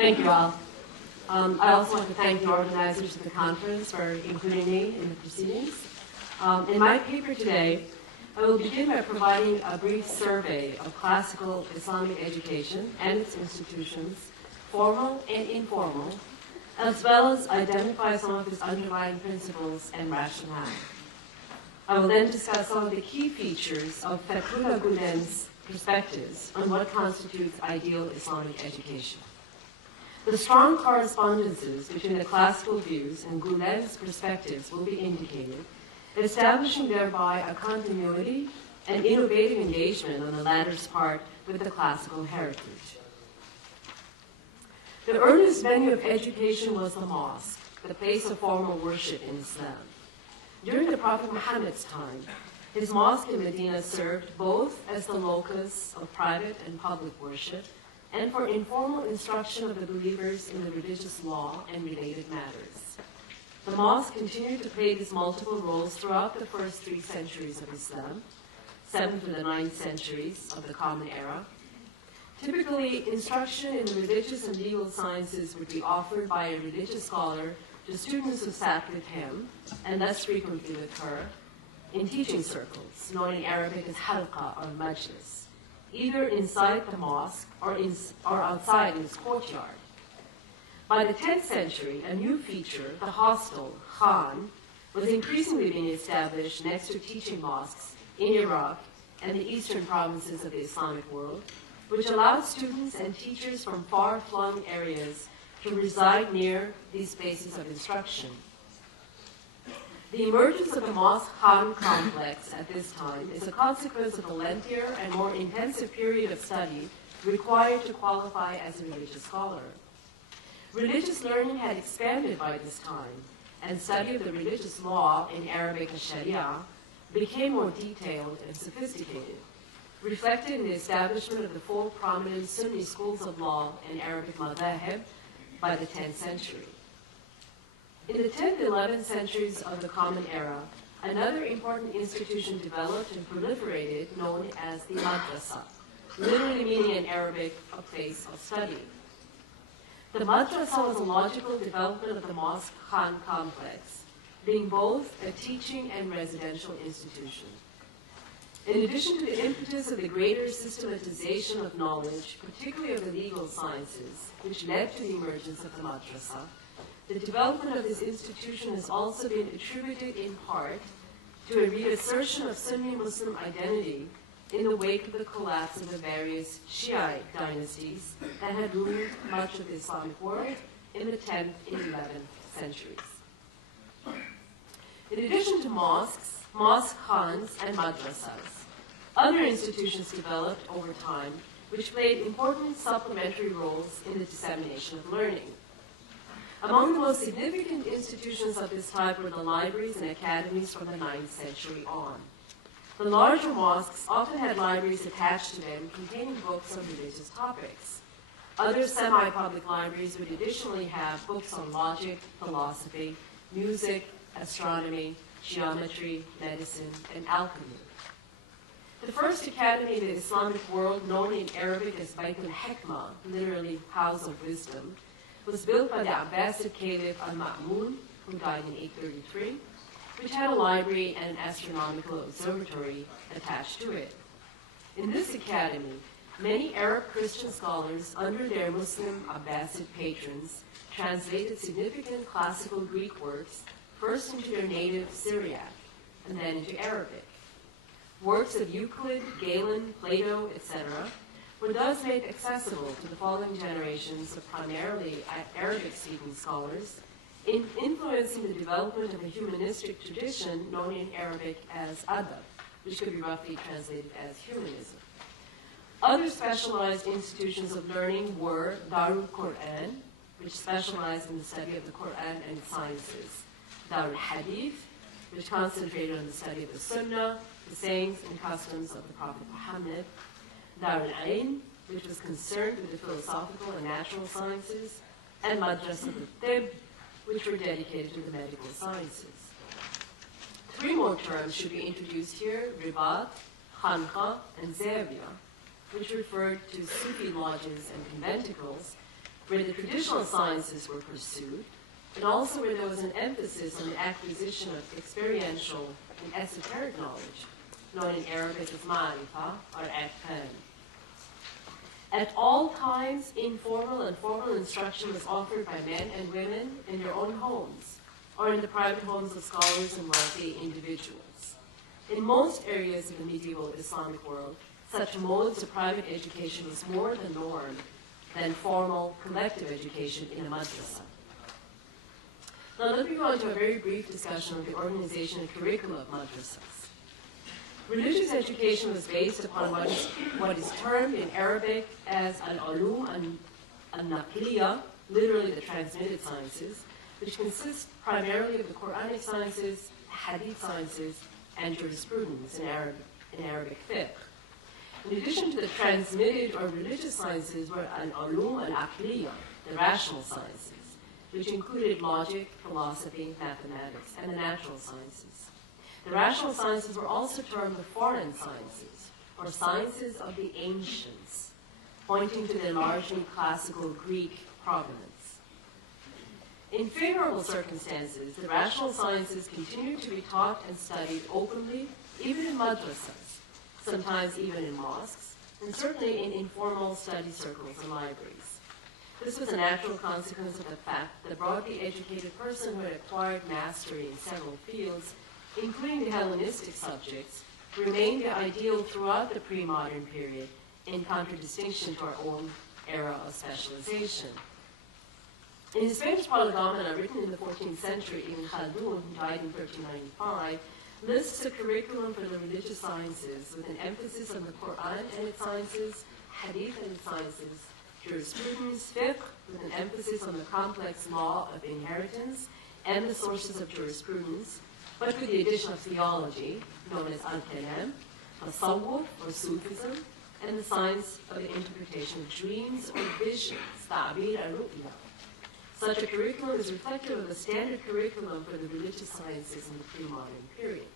Thank you all. I also want to thank the organizers of the conference for including me in the proceedings. In my paper today, I will begin by providing a brief survey of classical Islamic education and its institutions, formal and informal, as well as identify some of its underlying principles and rationale. I will then discuss some of the key features of Fethullah Gülen's perspectives on what constitutes ideal Islamic education. The strong correspondences between the classical views and Gülen's perspectives will be indicated, establishing thereby a continuity and innovative engagement on the latter's part with the classical heritage. The earliest venue of education was the mosque, the place of formal worship in Islam. During the Prophet Muhammad's time, his mosque in Medina served both as the locus of private and public worship and for informal instruction of the believers in the religious law and related matters. The mosque continued to play these multiple roles throughout the first 3 centuries of Islam, 7th to the 9th centuries of the Common Era. Typically, instruction in the religious and legal sciences would be offered by a religious scholar to students who sat with him, and less frequently with her, in teaching circles, known in Arabic as halqa or majlis, either inside the mosque or outside in its courtyard. By the 10th century, a new feature, the hostel, khan, was increasingly being established next to teaching mosques in Iraq and the eastern provinces of the Islamic world, which allowed students and teachers from far-flung areas to reside near these spaces of instruction. The emergence of the mosque-khan complex at this time is a consequence of a lengthier and more intensive period of study required to qualify as a religious scholar. Religious learning had expanded by this time, and study of the religious law, in Arabic as Sharia, became more detailed and sophisticated, reflected in the establishment of the 4 prominent Sunni schools of law and Arabic madhahib by the 10th century. In the 10th and 11th centuries of the Common Era, another important institution developed and proliferated known as the madrasa, literally meaning in Arabic, a place of study. The madrasa was a logical development of the mosque-khan complex, being both a teaching and residential institution. In addition to the impetus of the greater systematization of knowledge, particularly of the legal sciences, which led to the emergence of the madrasa, the development of this institution has also been attributed in part to a reassertion of Sunni Muslim identity in the wake of the collapse of the various Shiite dynasties that had ruled much of the Islamic world in the 10th and 11th centuries. In addition to mosques, mosque khans, and madrasas, other institutions developed over time which played important supplementary roles in the dissemination of learning. Among the most significant institutions of this type were the libraries and academies from the 9th century on. The larger mosques often had libraries attached to them containing books on religious topics. Other semi-public libraries would additionally have books on logic, philosophy, music, astronomy, geometry, medicine, and alchemy. The first academy in the Islamic world, known in Arabic as Bayt al-Hikmah, literally House of Wisdom, was built by the Abbasid Caliph al-Ma'mun, who died in 833, which had a library and an astronomical observatory attached to it. In this academy, many Arab Christian scholars, under their Muslim Abbasid patrons, translated significant classical Greek works first into their native Syriac, and then into Arabic. Works of Euclid, Galen, Plato, etc., were thus made accessible to the following generations of primarily Arabic-speaking scholars, influencing the development of a humanistic tradition known in Arabic as adab, which could be roughly translated as humanism. Other specialized institutions of learning were Darul Quran, which specialized in the study of the Quran and its sciences, Darul Hadith, which concentrated on the study of the Sunnah, the sayings and customs of the Prophet Muhammad, Darul Ain, which was concerned with the philosophical and natural sciences, and Madrasa al-Tib, which were dedicated to the medical sciences. 3 more terms should be introduced here: Ribat, Khanqa, and Zawiya, which referred to Sufi lodges and conventicles, where the traditional sciences were pursued, and also where there was an emphasis on the acquisition of experiential and esoteric knowledge, known in Arabic as ma'rifa or aqan. At all times, informal and formal instruction was offered by men and women in their own homes, or in the private homes of scholars and wealthy individuals. In most areas of the medieval Islamic world, such modes of private education was more the norm than formal collective education in a madrasa. Now let me go on to a very brief discussion of the organization and curricula of madrasas. Religious education was based upon what is termed in Arabic as al-ulum al-naqliya, literally the transmitted sciences, which consist primarily of the Quranic sciences, hadith sciences, and jurisprudence in Arabic fiqh. In addition to the transmitted or religious sciences were al-ulum al-aqliya, the rational sciences, which included logic, philosophy, mathematics, and the natural sciences. The rational sciences were also termed the foreign sciences, or sciences of the ancients, pointing to their largely classical Greek provenance. In favorable circumstances, the rational sciences continued to be taught and studied openly, even in madrasas, sometimes even in mosques, and certainly in informal study circles and libraries. This was a natural consequence of the fact that the broadly educated person who had acquired mastery in several fields, including the Hellenistic subjects, remained the ideal throughout the pre-modern period, in contradistinction to our own era of specialization. In his famous Prolegomena, written in the 14th century, Ibn Khaldun, who died in 1395, lists a curriculum for the religious sciences with an emphasis on the Quran and its sciences, hadith and its sciences, jurisprudence, fiqh, with an emphasis on the complex law of inheritance and the sources of jurisprudence, but with the addition of theology, known as al-kalam, tasawwuf or Sufism, and the science of the interpretation of dreams or visions, ta'bir al-ru'ya. Such a curriculum is reflective of the standard curriculum for the religious sciences in the pre-modern period.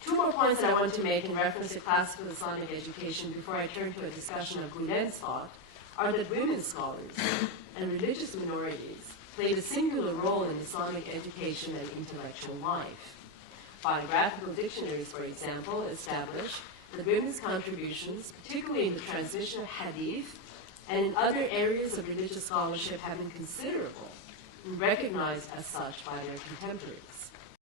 Two more points that I want to make in reference to classical Islamic education before I turn to a discussion of Gülen's thought are that women scholars and religious minorities played a singular role in Islamic education and intellectual life. Biographical dictionaries, for example, establish that women's contributions, particularly in the transmission of hadith and in other areas of religious scholarship, have been considerable and recognized as such by their contemporaries.